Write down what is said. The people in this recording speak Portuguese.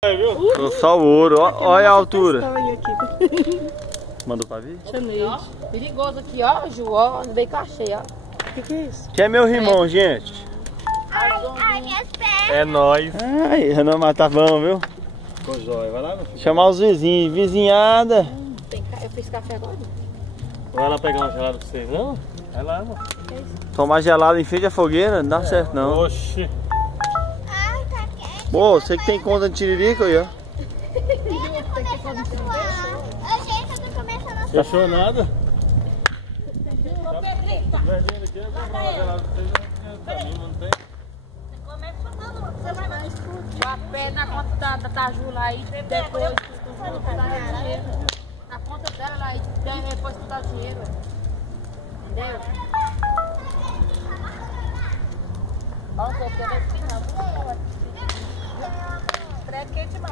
Tô só o ouro, olha a altura. Mandou pra vir? Chamei. Perigoso aqui, ó, Ju, ó. Veio cachê, ó. O que é isso? Quem é meu irmão, gente? Ai, minhas pernas. É nóis. Ai, Renan, mas tá bom, viu? Ficou jóia. Vai lá, meu filho. Chamar os vizinhos, vizinhada. Eu fiz café agora? Vai lá pegar uma gelada pra vocês, não? Vai lá, mano. Tomar gelado em frente à fogueira não dá certo, não. Oxi. Ai, tá quente. Pô, você que tem conta de tiririca aí, ó. Ele tá começando a suar. A gente tá começando a suar. Fechou nada? Ô, Pedrito, tá. Verdinho aqui, eu vou tomar uma gelada pra vocês, não tem? Você vai lá, escute. A pé na conta da Taju lá e depois tu dá dinheiro. Na conta dela lá e depois tu dá dinheiro. Entendeu? Olha, eu quero espinhar. Pré quente mais.